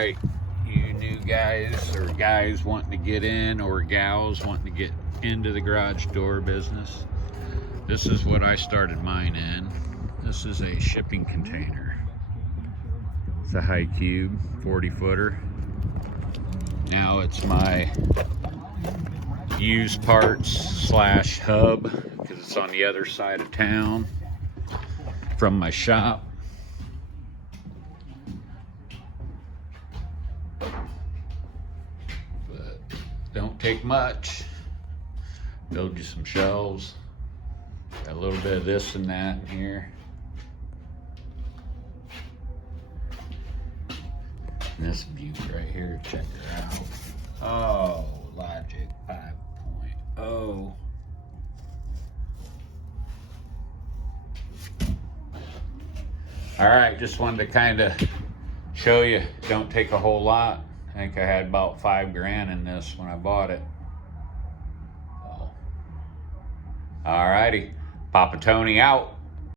right, you new guys or guys wanting to get in or gals wanting to get into the garage door business, this is what I started mine in. This is a shipping container. It's a High Cube 40-footer. Now it's my used parts slash hub because it's on the other side of town from my shop. But don't take much. Build you some shelves. Got a little bit of this and that in here. And this beaut right here, check her out. Oh, Logic 5.0. All right, just wanted to kind of show you, don't take a whole lot. I think I had about $5 grand in this when I bought it. So, all righty, Papa Tony out.